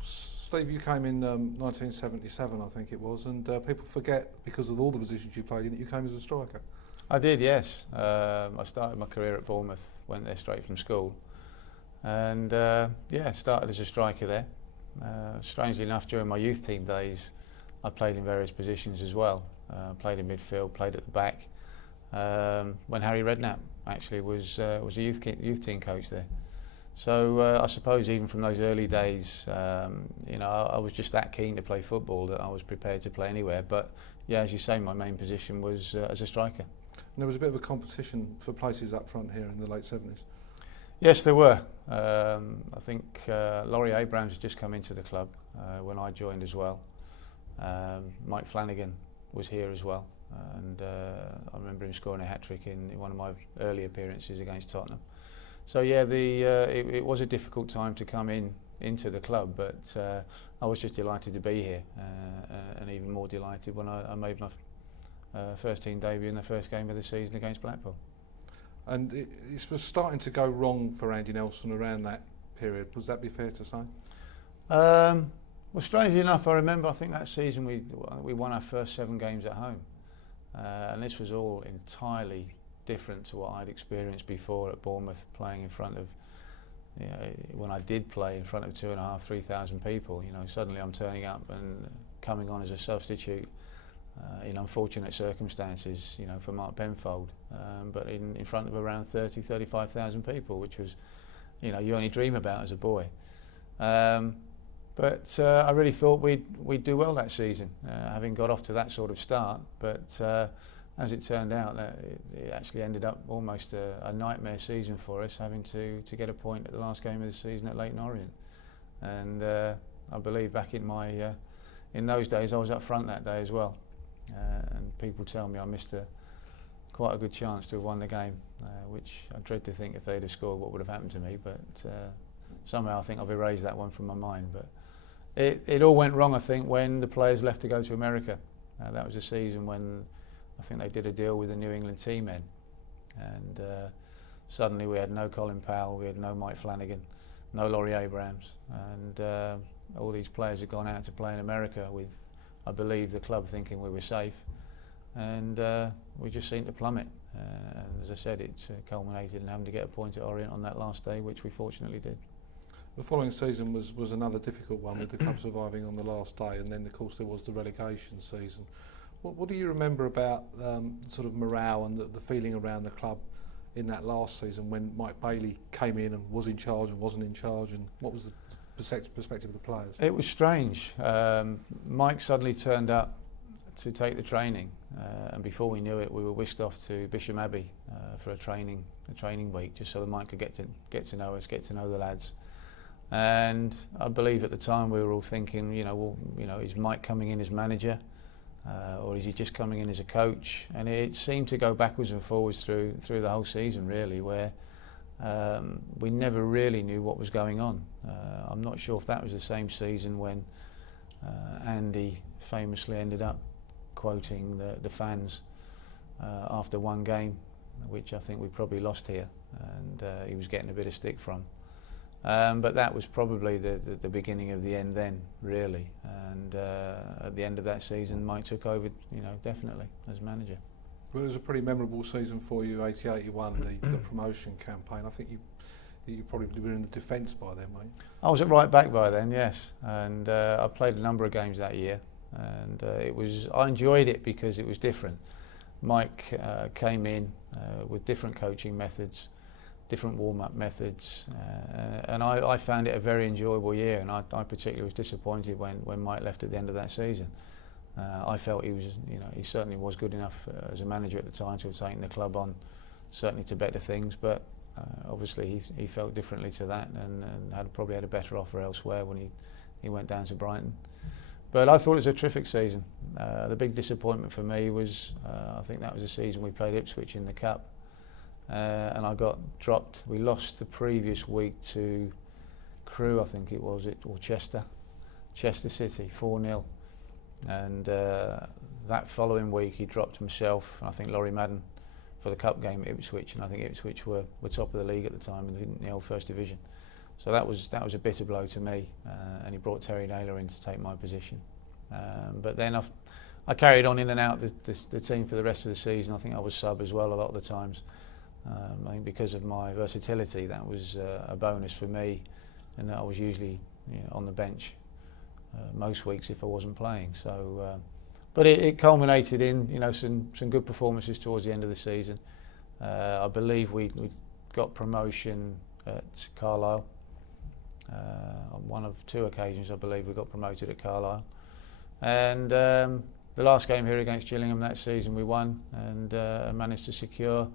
Steve, you came in 1977, I think it was, and people forget, because of all the positions you played in, that you came as a striker. I did, yes. I started my career at Bournemouth, went there straight from school, and started as a striker there. Strangely enough, during my youth team days, I played in various positions as well. Played in midfield, played at the back. When Harry Redknapp actually was a youth team coach there. So I suppose even from those early days, I was just that keen to play football that I was prepared to play anywhere. But yeah, as you say, my main position was as a striker. And there was a bit of a competition for places up front here in the late 70s. Yes, there were. I think Laurie Abrams had just come into the club when I joined as well. Mike Flanagan was here as well, and I remember him scoring a hat-trick in one of my early appearances against Tottenham. So yeah, it was a difficult time to come into the club, but I was just delighted to be here, and even more delighted when I made my first team debut in the first game of the season against Blackpool. And it was starting to go wrong for Andy Nelson around that period. Would that be fair to say? Well, strangely enough, I think that season we won our first 7 games at home, and this was all entirely different to what I'd experienced before at Bournemouth, playing in front of, when I did play in front of 2,500 to 3,000 people. Suddenly I'm turning up and coming on as a substitute in unfortunate circumstances, for Mark Penfold, but in front of around 30,000 to 35,000 people, which was, you only dream about as a boy. But I really thought we'd do well that season, having got off to that sort of start. But as it turned out, it actually ended up almost a nightmare season for us, having to get a point at the last game of the season at Leyton Orient. And I believe back in those days, I was up front that day as well. And people tell me I missed quite a good chance to have won the game, which I dread to think if they'd have scored what would have happened to me. But somehow I think I've erased that one from my mind. But it all went wrong, I think, when the players left to go to America. That was a season when I think they did a deal with the New England team men, and suddenly we had no Colin Powell, we had no Mike Flanagan, no Laurie Abrams, and all these players had gone out to play in America with, I believe, the club thinking we were safe, and we just seemed to plummet. And as I said, it culminated in having to get a point at Orient on that last day, which we fortunately did. The following season was another difficult one, with the club surviving on the last day, and then of course there was the relegation season. What do you remember about sort of morale and the feeling around the club in that last season when Mike Bailey came in and was in charge and wasn't in charge, and what was the perspective of the players? It was strange. Mike suddenly turned up to take the training, and before we knew it, we were whisked off to Bisham Abbey for a training week, just so that Mike could get to know us, get to know the lads. And I believe at the time we were all thinking, is Mike coming in as manager, or is he just coming in as a coach? And it seemed to go backwards and forwards through the whole season, really, where we never really knew what was going on. I'm not sure if that was the same season when Andy famously ended up quoting the fans after one game, which I think we probably lost here, and he was getting a bit of stick from. But that was probably the beginning of the end then, really. And at the end of that season, Mike took over, definitely as manager. Well, it was a pretty memorable season for you, 80-81, the promotion campaign. I think you probably were in the defence by then, mate. I was at right back by then, yes. And I played a number of games that year, and I enjoyed it because it was different. Mike came in with different coaching methods, different warm-up methods, and I found it a very enjoyable year, and I particularly was disappointed when Mike left at the end of that season. I felt he was, he certainly was good enough as a manager at the time to have taken the club on, certainly to better things, but obviously he felt differently to that, and probably had a better offer elsewhere when he went down to Brighton. But I thought it was a terrific season. The big disappointment for me was, I think that was the season we played Ipswich in the Cup. And I got dropped. We lost the previous week to Crewe, I think it was, or Chester City, 4-0. And that following week he dropped himself, and I think Laurie Madden, for the Cup game at Ipswich, and I think Ipswich were top of the league at the time in the old First Division. So that was a bitter blow to me, and he brought Terry Naylor in to take my position. But then I carried on in and out the team for the rest of the season. I think I was sub as well a lot of the times. I think because of my versatility, that was a bonus for me, and that I was usually on the bench most weeks if I wasn't playing. So, but it culminated in some good performances towards the end of the season. I believe we got promotion at Carlisle. On one of two occasions, I believe we got promoted at Carlisle, and the last game here against Gillingham that season we won and managed to secure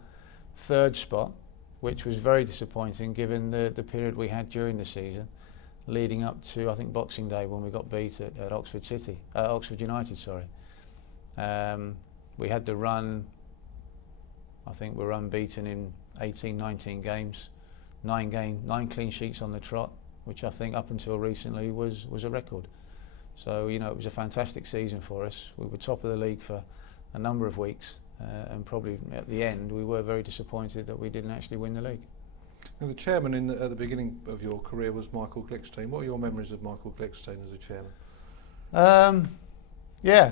third spot, which was very disappointing given the period we had during the season, leading up to I think Boxing Day when we got beat at Oxford United. We had the run. I think we were unbeaten in 18, 19 games, 9 clean sheets on the trot, which I think up until recently was a record. So it was a fantastic season for us. We were top of the league for a number of weeks, and probably at the end we were very disappointed that we didn't actually win the league. Now, the chairman at the beginning of your career was Michael Glickstein. What are your memories of Michael Glickstein as a chairman? Yeah,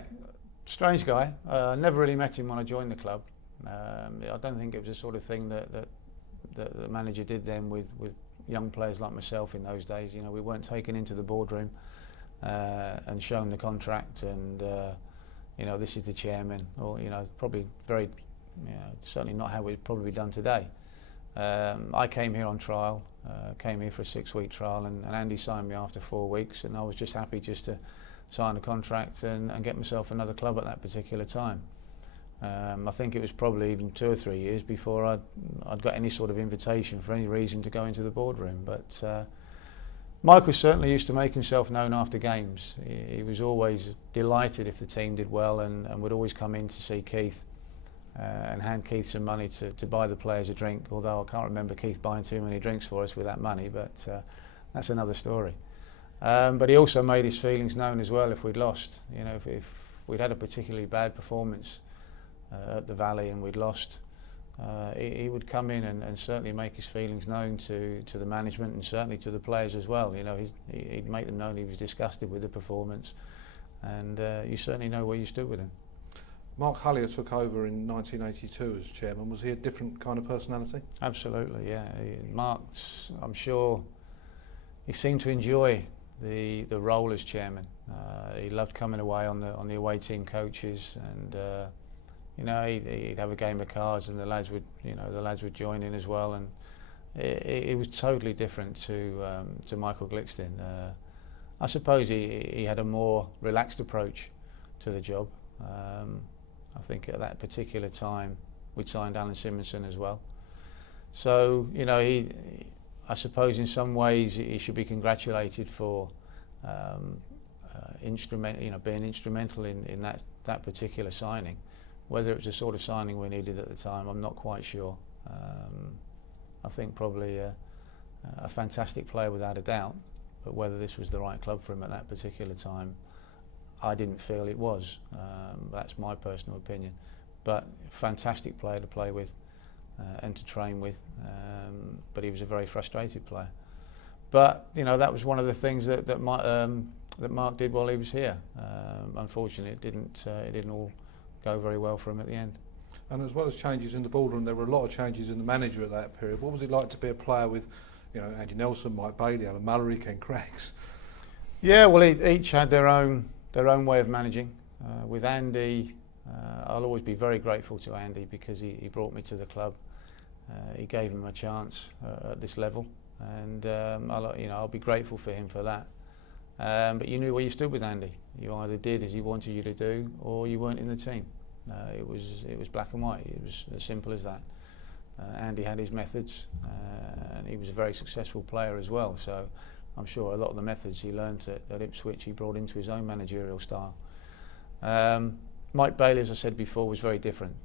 strange guy. I never really met him when I joined the club. I don't think it was the sort of thing that the manager did then with young players like myself in those days. We weren't taken into the boardroom and shown the contract and this is the chairman, or probably very certainly not how it'd probably be done today. I came here on trial, came here for a 6-week trial, and Andy signed me after 4 weeks, and I was just happy just to sign a contract and get myself another club at that particular time. I think it was probably even 2 or 3 years before I'd got any sort of invitation for any reason to go into the boardroom. But Michael certainly used to make himself known after games. He was always delighted if the team did well, and would always come in to see Keith and hand Keith some money to buy the players a drink, although I can't remember Keith buying too many drinks for us with that money, but that's another story. But he also made his feelings known as well if we'd lost. If we'd had a particularly bad performance at the Valley and we'd lost, he would come in and certainly make his feelings known to the management and certainly to the players as well. He'd make them know he was disgusted with the performance, and you certainly know where you stood with him. Mark Hullier took over in 1982 as chairman. Was he a different kind of personality? Absolutely, yeah. Mark's, I'm sure, he seemed to enjoy the role as chairman. He loved coming away on the away team coaches, and he'd have a game of cards, and the lads would join in as well, and it was totally different to Michael Glickstein. I suppose he had a more relaxed approach to the job. I think at that particular time we'd signed Alan Simonson as well. So I suppose in some ways he should be congratulated for being instrumental in that particular signing. Whether it was the sort of signing we needed at the time, I'm not quite sure. I think probably a fantastic player without a doubt, but whether this was the right club for him at that particular time, I didn't feel it was. That's my personal opinion. But fantastic player to play with and to train with, but he was a very frustrated player. But that was one of the things that Mark did while he was here. Unfortunately, it didn't all go very well for him at the end. And as well as changes in the boardroom, there were a lot of changes in the manager at that period. What was it like to be a player with, Andy Nelson, Mike Bailey, Alan Mullery, Ken Craggs? Yeah, well, each had their own way of managing. With Andy, I'll always be very grateful to Andy because he brought me to the club. He gave him a chance at this level, and I'll be grateful for him for that. But you knew where you stood with Andy. You either did as he wanted you to do, or you weren't in the team. It was black and white. It was as simple as that. Andy had his methods, and he was a very successful player as well. So I'm sure a lot of the methods he learnt at Ipswich he brought into his own managerial style. Mike Bailey, as I said before, was very different,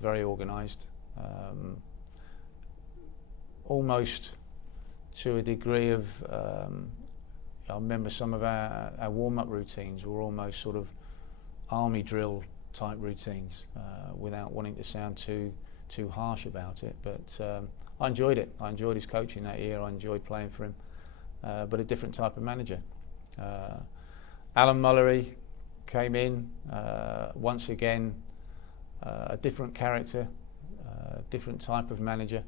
very organised, almost to a degree of. I remember some of our warm-up routines were almost sort of army drill type routines, without wanting to sound too harsh about it. But I enjoyed it. I enjoyed his coaching that year. I enjoyed playing for him, but a different type of manager. Alan Mullery came in, once again, a different character, different type of manager.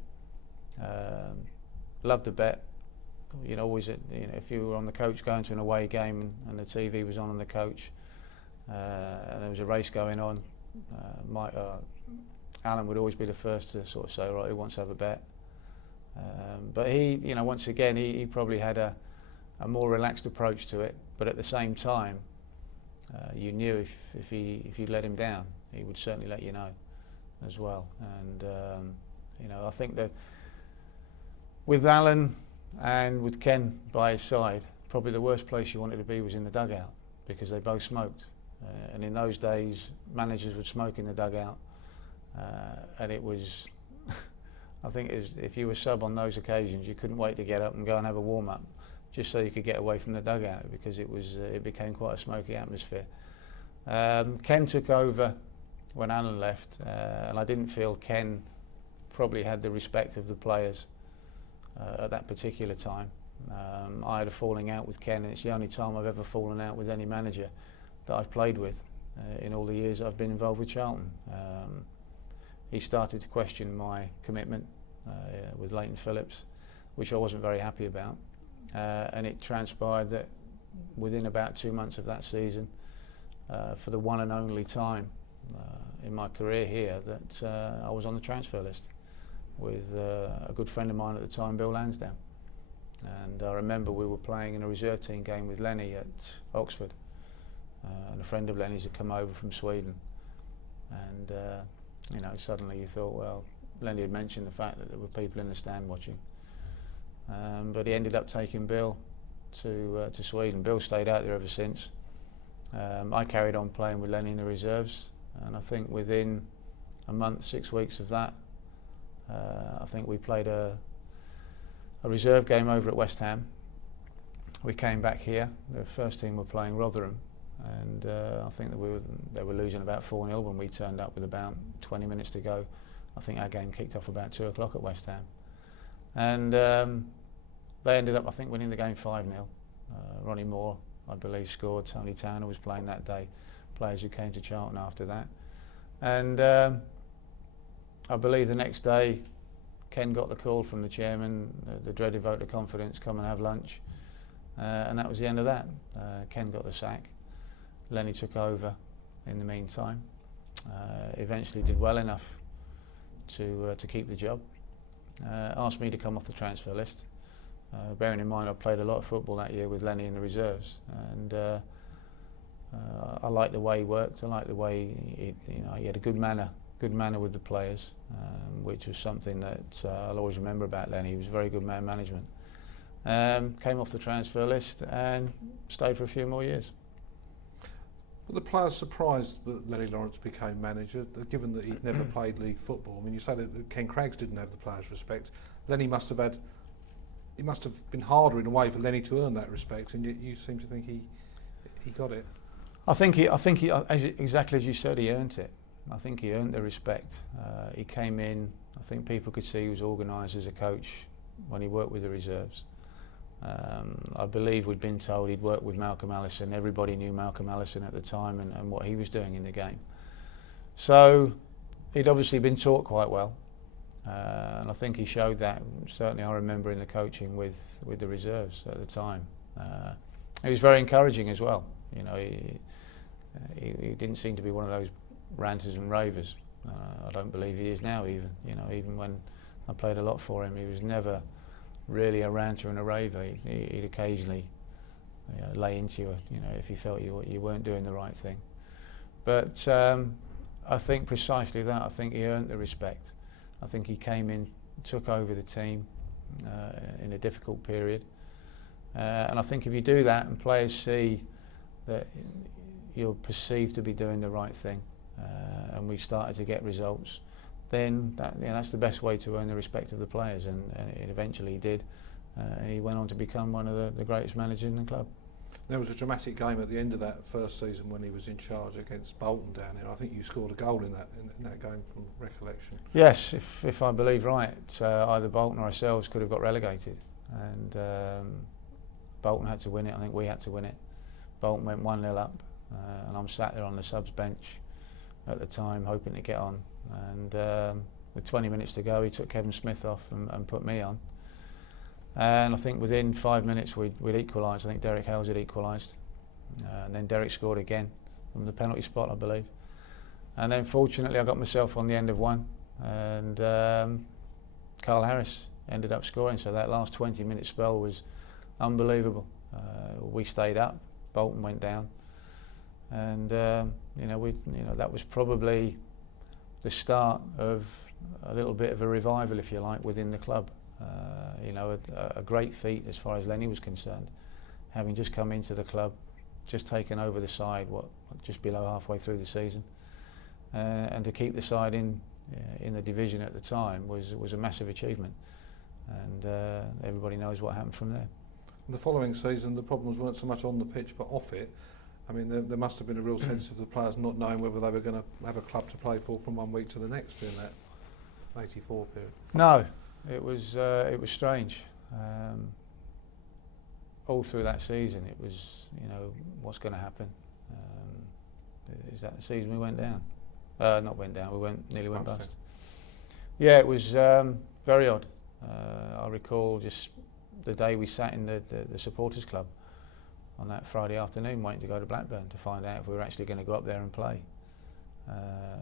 Loved the bet. You know, always, if you were on the coach going to an away game and the TV was on the coach, and there was a race going on, Alan would always be the first to sort of say, right, who wants to have a bet? But he, once again, he probably had a more relaxed approach to it. But at the same time, you knew if you let him down, he would certainly let you know as well. And I think that with Alan and with Ken by his side, probably the worst place you wanted to be was in the dugout, because they both smoked. And in those days, managers would smoke in the dugout, and it was, I think if you were sub on those occasions, you couldn't wait to get up and go and have a warm-up, just so you could get away from the dugout, because it became quite a smoky atmosphere. Ken took over when Alan left, and I didn't feel Ken probably had the respect of the players at that particular time. I had a falling out with Ken, and it's the only time I've ever fallen out with any manager that I've played with in all the years I've been involved with Charlton. He started to question my commitment with Leighton Phillips, which I wasn't very happy about. And it transpired that within about 2 months of that season, for the one and only time in my career here, that I was on the transfer list with a good friend of mine at the time, Bill Lansdowne. And I remember we were playing in a reserve team game with Lenny at Oxford, and a friend of Lenny's had come over from Sweden, and suddenly you thought, well, Lenny had mentioned the fact that there were people in the stand watching, but he ended up taking Bill to Sweden. Bill stayed out there ever since. I carried on playing with Lenny in the reserves, and I think within a month, 6 weeks of that, I think we played a reserve game over at West Ham. We came back here. The first team were playing Rotherham, and I think that they were losing about 4-0 when we turned up with about 20 minutes to go. I think our game kicked off about 2 o'clock at West Ham, and they ended up, I think, winning the game 5-0. Ronnie Moore, I believe, scored. Tony Towner was playing that day. Players who came to Charlton after that, and I believe the next day Ken got the call from the chairman, the dreaded vote of confidence, come and have lunch, and that was the end of that. Ken got the sack. Lenny took over in the meantime. Eventually did well enough to keep the job. Asked me to come off the transfer list. Bearing in mind I played a lot of football that year with Lenny in the reserves, and I liked the way he worked. I liked the way he had a good manner with the players, which was something that I'll always remember about Lenny. He was very good man management. Came off the transfer list and stayed for a few more years. Were the players surprised that Lenny Lawrence became manager, given that he'd never played league football? I mean, you say that Ken Craggs didn't have the players' respect. Lenny must have had. It must have been harder in a way for Lenny to earn that respect, and yet you seem to think he got it. I think he, exactly as you said, he earned it. I think he earned the respect. He came in. I think people could see he was organised as a coach when he worked with the reserves. I believe we'd been told he'd worked with Malcolm Allison. Everybody knew Malcolm Allison at the time and what he was doing in the game. So he'd obviously been taught quite well, and I think he showed that. Certainly, I remember in the coaching with the reserves at the time. He was very encouraging as well. He didn't seem to be one of those ranters and ravers. I don't believe he is now. Even when I played a lot for him, he was never really a ranter and a raver. He'd occasionally lay into you, if he felt you weren't doing the right thing. But I think precisely that. I think he earned the respect. I think he came in, took over the team in a difficult period, and I think if you do that and players see that you're perceived to be doing the right thing, and we started to get results, then that's the best way to earn the respect of the players, and it eventually he did. And he went on to become one of the greatest managers in the club. There was a dramatic game at the end of that first season when he was in charge against Bolton down here. I think you scored a goal in that game from recollection. Yes, if I believe right, either Bolton or ourselves could have got relegated, and Bolton had to win it. I think we had to win it. Bolton went 1-0 up, and I'm sat there on the subs bench at the time hoping to get on, and with 20 minutes to go he took Kevin Smith off and put me on, and I think within 5 minutes we'd equalised. I think Derek Hales had equalised, and then Derek scored again from the penalty spot, I believe, and then fortunately I got myself on the end of one, and Carl Harris ended up scoring, so that last 20-minute spell was unbelievable. We stayed up, Bolton went down, and that was probably the start of a little bit of a revival, if you like, within the club. A great feat as far as Lenny was concerned, having just come into the club, just taken over the side, just below halfway through the season, and to keep the side in the division at the time was a massive achievement, and everybody knows what happened from there. The following season, the problems weren't so much on the pitch but off it. I mean, there must have been a real sense of the players not knowing whether they were going to have a club to play for from one week to the next during that 84 period. No, it was strange. All through that season, it was, what's going to happen? Is that the season we went down? Not went down. Nearly went bust. Yeah, it was very odd. I recall just the day we sat in the supporters club on that Friday afternoon waiting to go to Blackburn to find out if we were actually going to go up there and play.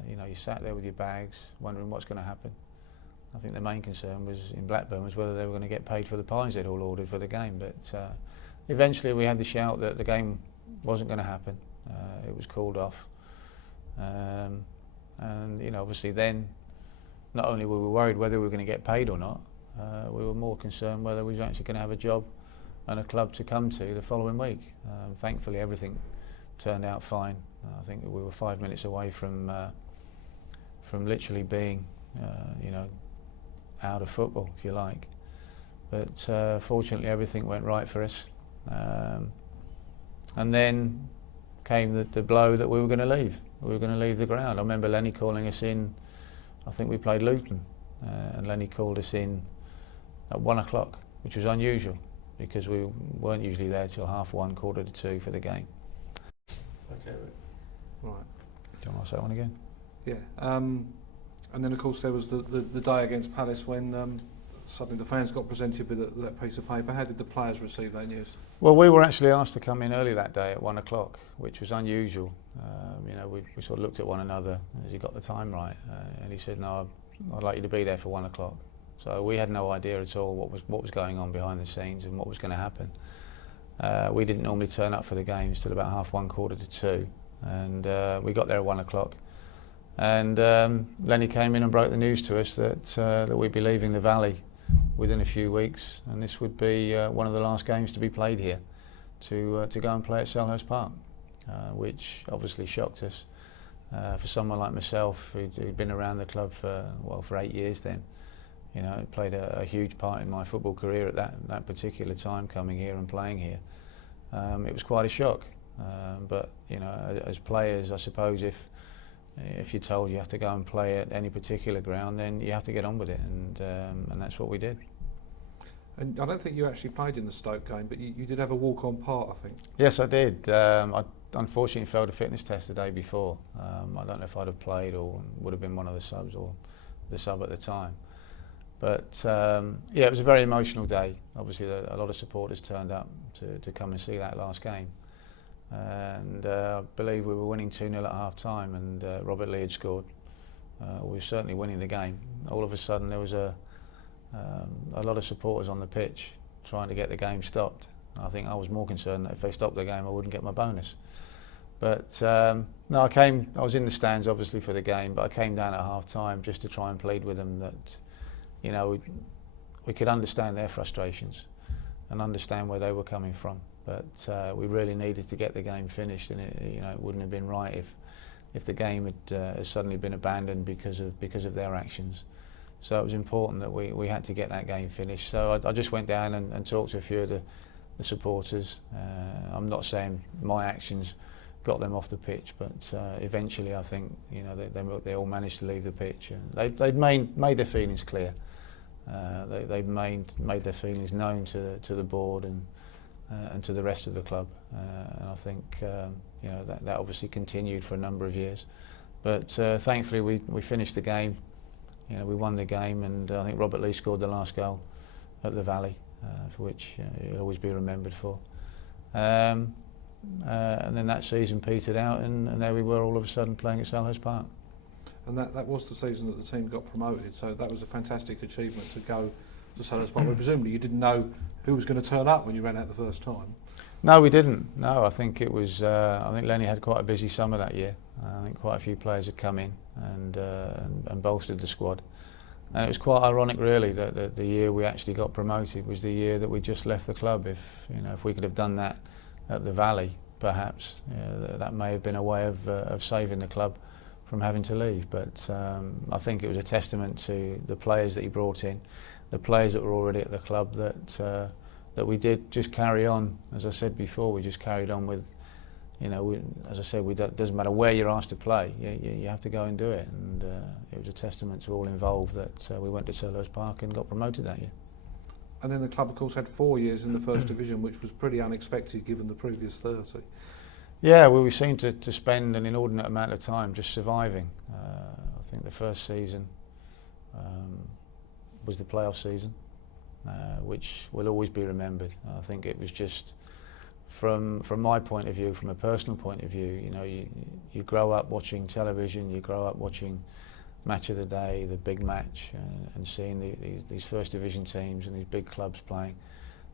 You sat there with your bags wondering what's going to happen. I think the main concern was in Blackburn was whether they were going to get paid for the pies they'd all ordered for the game, but eventually we had the shout that the game wasn't going to happen. It was called off, and obviously then not only were we worried whether we were going to get paid or not, we were more concerned whether we were actually going to have a job and a club to come to the following week. Thankfully everything turned out fine. I think we were 5 minutes away from literally being out of football, if you like, but fortunately everything went right for us, and then came the blow that we were going to leave. We were going to leave the ground. I remember Lenny calling us in. I think we played Luton, and Lenny called us in at 1 o'clock, which was unusual because we weren't usually there till 1:30, 1:45 for the game. Okay, right. Do you want to say that one again? Yeah. And then of course there was the day against Palace when suddenly the fans got presented with that piece of paper. How did the players receive that news? Well, we were actually asked to come in early that day at 1 o'clock, which was unusual. We sort of looked at one another as he got the time right, and he said, "No, I'd like you to be there for 1 o'clock." So we had no idea at all what was going on behind the scenes and what was going to happen. We didn't normally turn up for the games till about 1:30, 1:45, and we got there at 1 o'clock. And Lenny came in and broke the news to us that we'd be leaving the Valley within a few weeks, and this would be one of the last games to be played here, to go and play at Selhurst Park, which obviously shocked us. For someone like myself, who'd been around the club for 8 years then, it played a huge part in my football career at that particular time, coming here and playing here. It was quite a shock, but as players, I suppose if you're told you have to go and play at any particular ground, then you have to get on with it, and that's what we did. And I don't think you actually played in the Stoke game, but you did have a walk-on part, I think. Yes, I did. I unfortunately failed a fitness test the day before. I don't know if I'd have played or would have been one of the subs or the sub at the time. But it was a very emotional day. Obviously a lot of supporters turned up to come and see that last game. And I believe we were winning 2-0 at half time, and Robert Lee had scored. We were certainly winning the game. All of a sudden there was a lot of supporters on the pitch trying to get the game stopped. I think I was more concerned that if they stopped the game I wouldn't get my bonus. But no, I was in the stands obviously for the game, but I came down at half time just to try and plead with them that we could understand their frustrations and understand where they were coming from. But we really needed to get the game finished, and it wouldn't have been right if the game had suddenly been abandoned because of their actions. So it was important that we had to get that game finished. So I just went down and talked to a few of the the supporters. I'm not saying my actions got them off the pitch, but eventually I think they all managed to leave the pitch. And they'd made their feelings clear. They've made their feelings known to the board and to the rest of the club. And I think that obviously continued for a number of years. But thankfully we finished the game. We won the game, and I think Robert Lee scored the last goal at the Valley, for which he'll always be remembered for. And then that season petered out, and there we were all of a sudden playing at Selhurst Park. And that was the season that the team got promoted, so that was a fantastic achievement to go to Selhurst Park. But presumably you didn't know who was going to turn up when you ran out the first time. No, we didn't. No, I think it was. I think Lenny had quite a busy summer that year. I think quite a few players had come in and bolstered the squad. And it was quite ironic, really, that the year we actually got promoted was the year that we just left the club. If we could have done that at the Valley, perhaps that may have been a way of saving the club from having to leave. But I think it was a testament to the players that he brought in, the players that were already at the club, that we did just carry on. As I said before, we just carried on with, as I said, it doesn't matter where you're asked to play, you have to go and do it. And it was a testament to all involved that we went to Selhurst Park and got promoted that year. And then the club, of course, had 4 years in the First Division, which was pretty unexpected given the previous 30. Yeah, well, we seemed to spend an inordinate amount of time just surviving. I think the first season was the playoff season, which will always be remembered. I think it was just, from my point of view, from a personal point of view, you grow up watching television, you grow up watching Match of the Day, the big match, and seeing these First Division teams and these big clubs playing,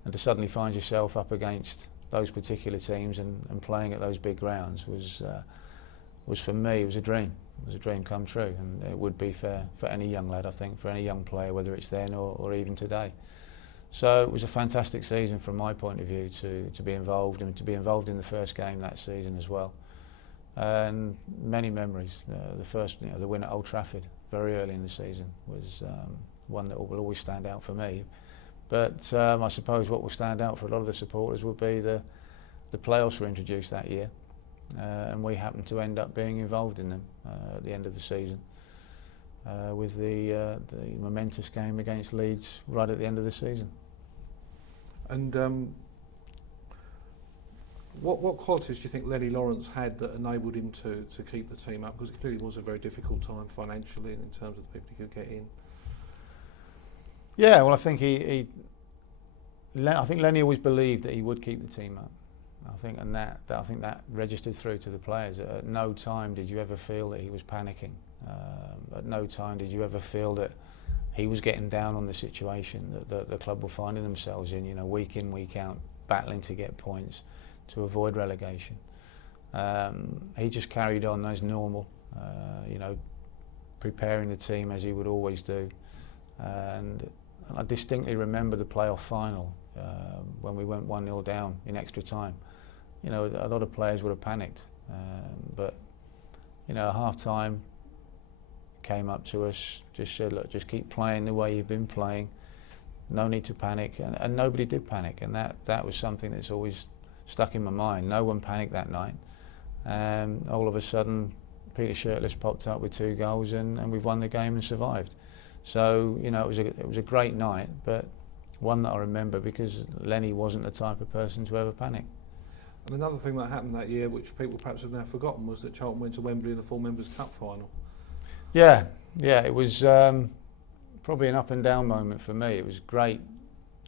and to suddenly find yourself up against those particular teams and playing at those big grounds was for me, it was a dream. It was a dream come true, and it would be for any young lad, I think, for any young player, whether it's then or even today. So it was a fantastic season from my point of view to be involved, and to be involved in the first game that season as well. And many memories. The first, the win at Old Trafford very early in the season was one that will always stand out for me. But I suppose what will stand out for a lot of the supporters will be the playoffs were introduced that year, and we happened to end up being involved in them at the end of the season with the momentous game against Leeds right at the end of the season. And what qualities do you think Lenny Lawrence had that enabled him to keep the team up? Because it clearly was a very difficult time financially and in terms of the people he could get in. Yeah, well, I think I think Lenny always believed that he would keep the team up. I think that registered through to the players. At no time did you ever feel that he was panicking. At no time did you ever feel that he was getting down on the situation that the club were finding themselves in. Week in, week out, battling to get points, to avoid relegation. He just carried on as normal, preparing the team as he would always do. And I distinctly remember the playoff final when we went 1-0 down in extra time. A lot of players would have panicked, but at half time came up to us, just said, look, just keep playing the way you've been playing, no need to panic, and nobody did panic, and that was something that's always stuck in my mind. No one panicked that night. All of a sudden Peter Shirtless popped up with 2 goals, and we've won the game and survived. So it was a great night, but one that I remember because Lenny wasn't the type of person to ever panic. And another thing that happened that year, which people perhaps have now forgotten, was that Charlton went to Wembley in the Full Members' Cup final. Yeah, it was probably an up and down moment for me. It was great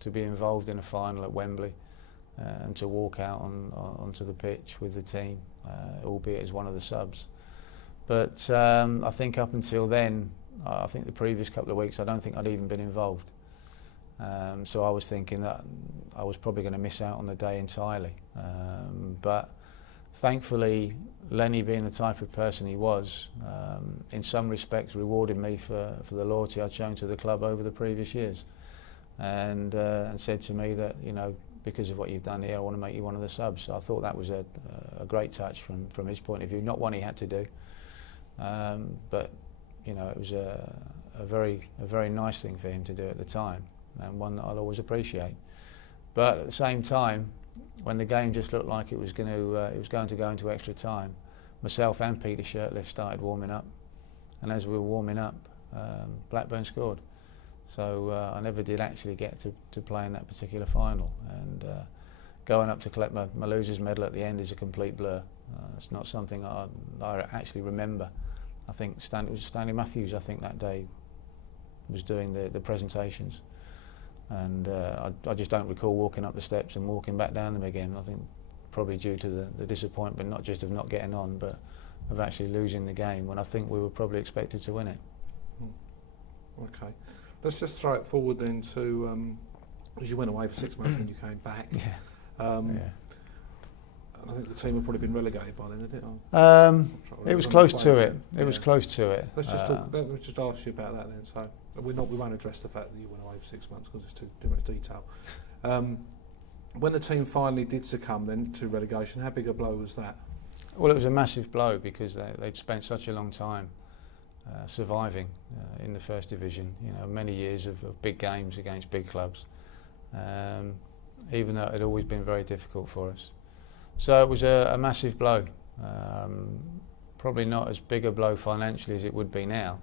to be involved in a final at Wembley and to walk out onto the pitch with the team, albeit as one of the subs. But I think up until then, I think the previous couple of weeks, I don't think I'd even been involved. So I was thinking that I was probably going to miss out on the day entirely. But thankfully, Lenny, being the type of person he was, in some respects rewarded me for the loyalty I'd shown to the club over the previous years, and said to me that, because of what you've done here, I want to make you one of the subs. So I thought that was a great touch from his point of view. Not one he had to do, but it was a very nice thing for him to do at the time, and one that I'll always appreciate. But at the same time, when the game just looked like it was going to go into extra time, myself and Peter Shirtliff started warming up, and as we were warming up, Blackburn scored. So I never did actually get to play in that particular final, and going up to collect my loser's medal at the end is a complete blur. It's not something I actually remember. I think it was Stanley Matthews, I think, that day was doing the presentations, and I just don't recall walking up the steps and walking back down them again. I think probably due to the disappointment, not just of not getting on, but of actually losing the game when I think we were probably expected to win it. Okay, let's just throw it forward then to, as you went away for 6 months and you came back. Yeah. I think the team had probably been relegated by then, didn't it? It was close to it. It was close to it. Let's just let's just ask you about that then. So we won't address the fact that you went away for 6 months because it's too much detail. When the team finally did succumb then to relegation, how big a blow was that? Well, it was a massive blow because they'd spent such a long time surviving in the first division. You know, many years of big games against big clubs, even though it had always been very difficult for us. So it was a massive blow. Probably not as big a blow financially as it would be now.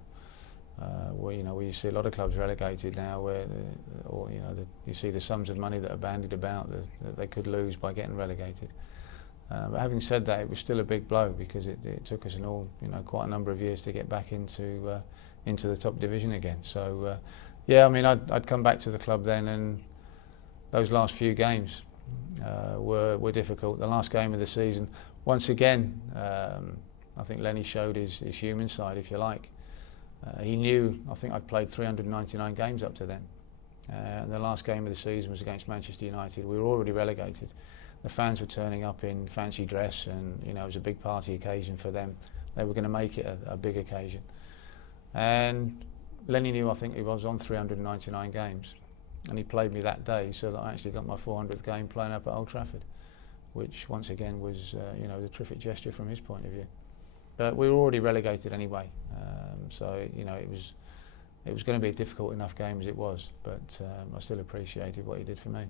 Where you see a lot of clubs relegated now, where you see the sums of money that are bandied about that they could lose by getting relegated. But having said that, it was still a big blow because it took us quite a number of years to get back into the top division again. So I mean, I'd come back to the club then, and those last few games were difficult. The last game of the season, once again, I think Lenny showed his human side, if you like. He knew, I think I'd played 399 games up to then. And the last game of the season was against Manchester United. We were already relegated. The fans were turning up in fancy dress, and it was a big party occasion for them. They were going to make it a big occasion. And Lenny knew, I think he was on 399 games. And he played me that day, so that I actually got my 400th game playing up at Old Trafford, which once again was a terrific gesture from his point of view. But we were already relegated anyway, so it was going to be a difficult enough game as it was. But I still appreciated what he did for me.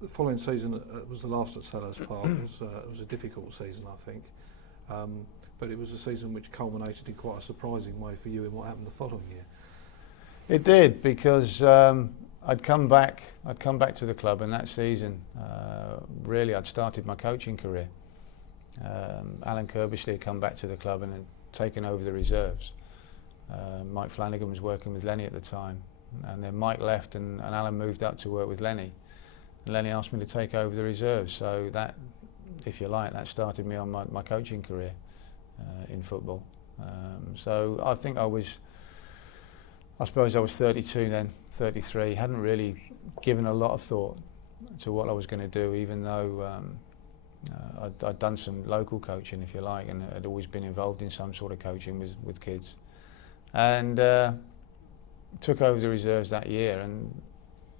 The following season was the last at Selhurst Park. It was a difficult season, I think, but it was a season which culminated in quite a surprising way for you in what happened the following year. It did, because I'd come back to the club, and that season really I'd started my coaching career. Alan Kirbishley had come back to the club and had taken over the reserves. Mike Flanagan was working with Lenny at the time, and then Mike left and Alan moved up to work with Lenny. And Lenny asked me to take over the reserves, so that, if you like, that started me on my coaching career in football. So I think I suppose I was 32 then, 33, hadn't really given a lot of thought to what I was going to do, even though I'd done some local coaching, if you like, and had always been involved in some sort of coaching with kids. And took over the reserves that year,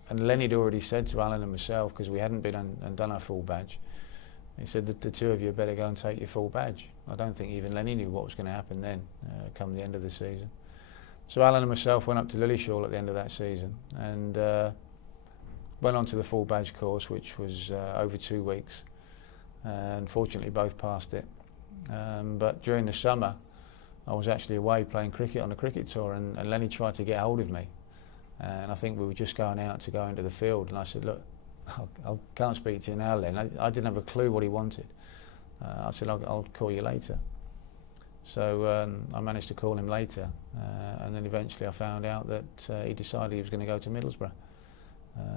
and Lenny had already said to Alan and myself, because we hadn't been and done our full badge, he said that the two of you better go and take your full badge. I don't think even Lenny knew what was going to happen then, come the end of the season. So Alan and myself went up to Lillishall at the end of that season and went on to the full badge course, which was over 2 weeks. And fortunately both passed it. But during the summer I was actually away playing cricket on a cricket tour, and Lenny tried to get hold of me. And I think we were just going out to go into the field, and I said, look, I can't speak to you now, Len. I didn't have a clue what he wanted. I said, I'll call you later. So I managed to call him later, and then eventually I found out that he decided he was going to go to Middlesbrough.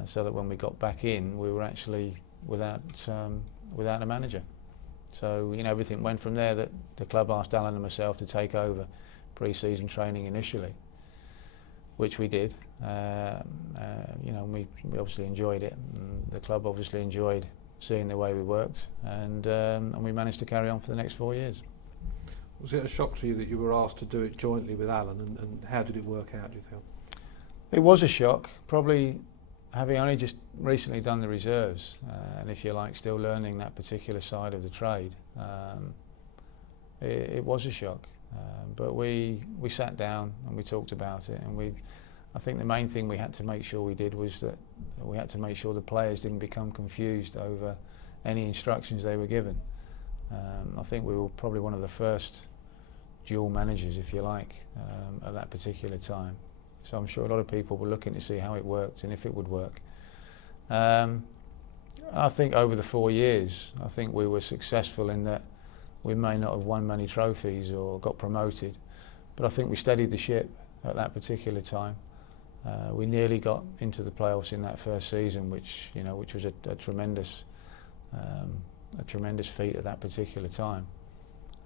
So that when we got back in, we were actually without a manager. So everything went from there. That the club asked Alan and myself to take over pre-season training initially, which we did. We obviously enjoyed it. The club obviously enjoyed seeing the way we worked, and we managed to carry on for the next 4 years. Was it a shock to you that you were asked to do it jointly with Alan, and how did it work out, do you think? It was a shock, probably having only just recently done the reserves, and if you like, still learning that particular side of the trade. It was a shock, but we sat down and we talked about it, and I think the main thing we had to make sure we did was that we had to make sure the players didn't become confused over any instructions they were given. I think we were probably one of the first dual managers, if you like, at that particular time. So I'm sure a lot of people were looking to see how it worked and if it would work. I think over the 4 years, I think we were successful in that we may not have won many trophies or got promoted, but I think we steadied the ship at that particular time. We nearly got into the playoffs in that first season, which was a tremendous feat at that particular time.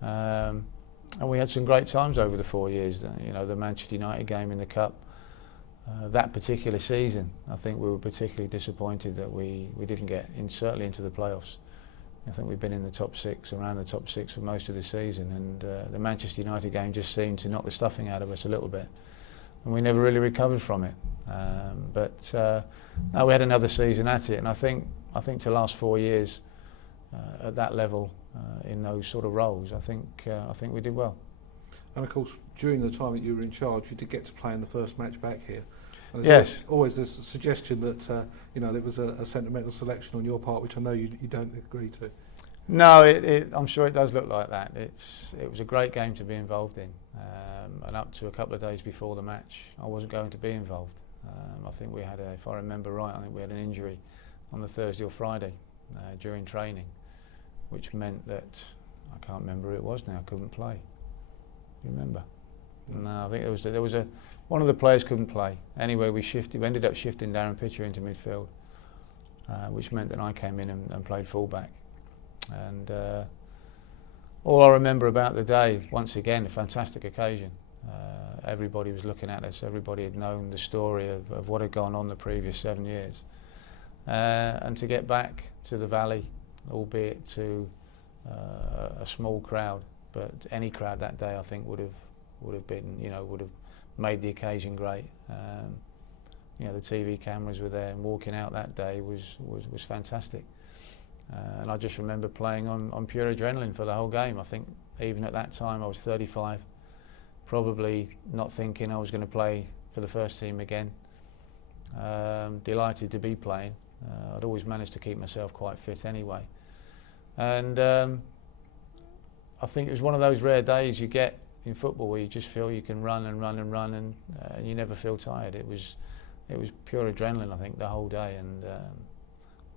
And we had some great times over the 4 years. The Manchester United game in the Cup, that particular season, I think we were particularly disappointed that we didn't get certainly into the playoffs. I think we've been in the top six, around the top six for most of the season, and the Manchester United game just seemed to knock the stuffing out of us a little bit, and we never really recovered from it. Now we had another season at it, and I think to last 4 years at that level, in those sort of roles, I think we did well. And of course, during the time that you were in charge, you did get to play in the first match back here. And Yes. Always this suggestion that there was a sentimental selection on your part, which I know you don't agree to. No, I'm sure it does look like that. It was a great game to be involved in, and up to a couple of days before the match, I wasn't going to be involved. I think we had, if I remember right, I think we had an injury on the Thursday or Friday during training, which meant that I can't remember who it was now. Couldn't play. Do you remember? No, I think there was one of the players couldn't play. Anyway, we ended up shifting Darren Pitcher into midfield, which meant that I came in and played fullback. And all I remember about the day, once again, a fantastic occasion. Everybody was looking at us. Everybody had known the story of what had gone on the previous 7 years. And to get back to the Valley, albeit to a small crowd, but any crowd that day, I think would have made the occasion great. The TV cameras were there, and walking out that day was fantastic. And I just remember playing on pure adrenaline for the whole game. I think even at that time I was 35, probably not thinking I was going to play for the first team again. Delighted to be playing. I'd always managed to keep myself quite fit anyway. And I think it was one of those rare days you get in football where you just feel you can run and run and run, and you never feel tired. It was pure adrenaline, I think, the whole day, and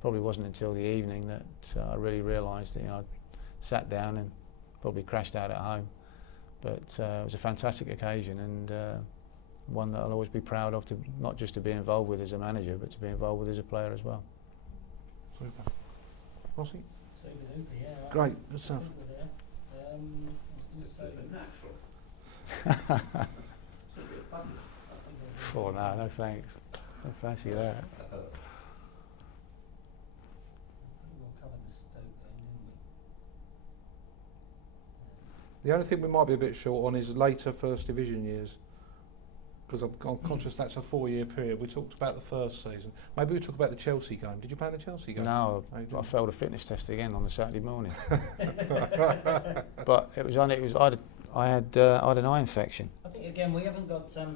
probably wasn't until the evening that I really realised that I'd sat down and probably crashed out at home. But it was a fantastic occasion, and one that I'll always be proud of, not just to be involved with as a manager, but to be involved with as a player as well. Super. Rossi? Super duper, yeah. Great, good stuff. I was going to say Oh no thanks. No fancy that. we'll cover the Stoke game, didn't we? The only thing we might be a bit short on is later First Division years, because I'm conscious that's a 4-year period. We talked about the first season. Maybe we talk about the Chelsea game. Did you play in the Chelsea game? No, I failed a fitness test again on the Saturday morning. But I had an eye infection. I think again we haven't got I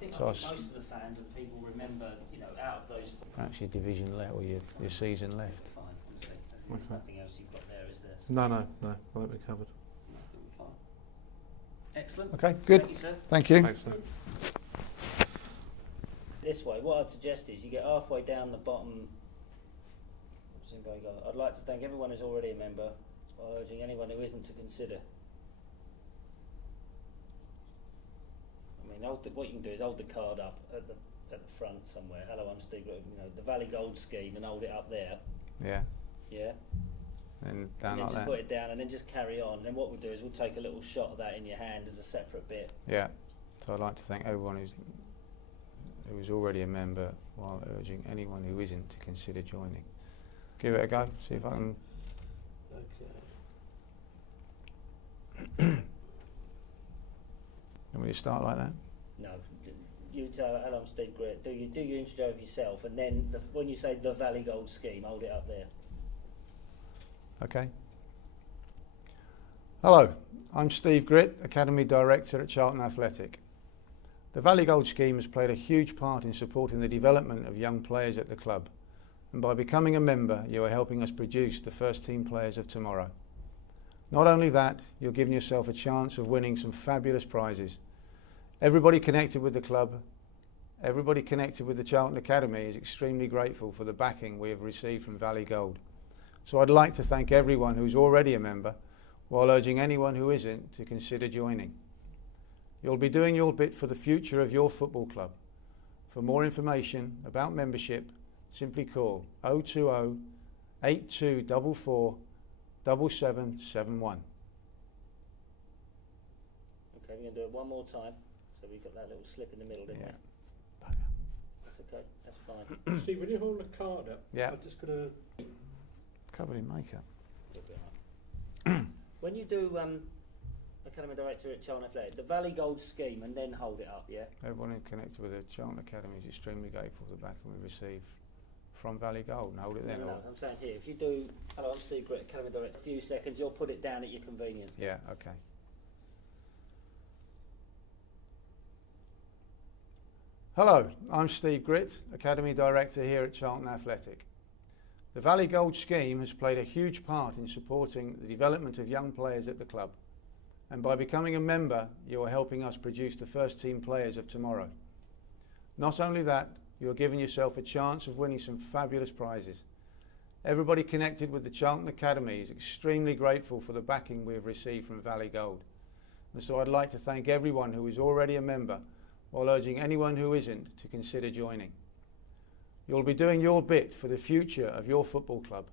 think So most of the fans and people remember out of those. Perhaps your division left or your season left. Fine, there's nothing else you've got there, is there? No. I think we're covered. No, I think we're fine. Excellent. Okay, good. Thank you, sir. Thank you. Thanks, sir. This way, what I'd suggest is you get halfway down the bottom. I'd like to thank everyone who's already a member, while urging anyone who isn't to consider. I mean, what you can do is hold the card up at the front somewhere. Hello, I'm Steve Gritt, the Valley Gold scheme, and hold it up there. Yeah. And down And then like just that. put it down, and then just carry on. And then what we'll do is we'll take a little shot of that in your hand as a separate bit. Yeah. So I'd like to thank everyone who is already a member, while urging anyone who isn't to consider joining. Give it a go. See if I can. Okay. Will you start like that? No, you tell hello, I'm Steve Gritt. Do your intro of yourself, and then when you say the Valley Gold scheme, hold it up there. Okay. Hello, I'm Steve Gritt, Academy Director at Charlton Athletic. The Valley Gold scheme has played a huge part in supporting the development of young players at the club, and by becoming a member you are helping us produce the first team players of tomorrow. Not only that, you're giving yourself a chance of winning some fabulous prizes. Everybody connected with the club, everybody connected with the Charlton Academy is extremely grateful for the backing we have received from Valley Gold. So I'd like to thank everyone who's already a member, while urging anyone who isn't to consider joining. You'll be doing your bit for the future of your football club. For more information about membership, simply call 020 8244 7771. Okay, we're going to do it one more time. So we've got that little slip in the middle, didn't we? That's okay, that's fine. Steve, when you hold the card up, Yeah. I'm just going to... Covered in makeup. When you do Academy Director at Charlton Athletic, the Valley Gold scheme, and then hold it up, yeah? Everyone who connected with the Charlton Academy is extremely grateful for the backing we received from Valley Gold. And hold it there. No, I'm saying here, if you do, hello, I'm Steve Gritt, Academy Director, a few seconds, you'll put it down at your convenience. Yeah, okay. Hello, I'm Steve Gritt, Academy Director here at Charlton Athletic. The Valley Gold scheme has played a huge part in supporting the development of young players at the club, and by becoming a member you are helping us produce the first team players of tomorrow. Not only that, you are giving yourself a chance of winning some fabulous prizes. Everybody connected with the Charlton Academy is extremely grateful for the backing we have received from Valley Gold, and so I'd like to thank everyone who is already a member, while urging anyone who isn't to consider joining. You'll be doing your bit for the future of your football club.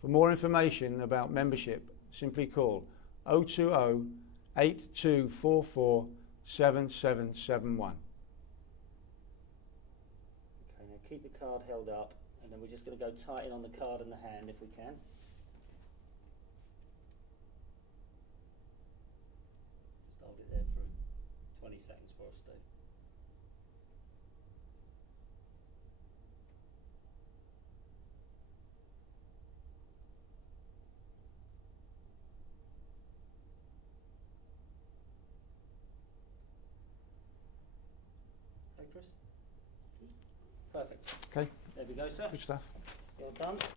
For more information about membership, simply call 020 8244 7771. Okay, now keep the card held up, and then we're just going to go tight in on the card and the hand if we can. Just hold it there for 20 seconds for us, Steve. Okay, Chris? Perfect. Okay. There we go, sir. Good stuff. Well done.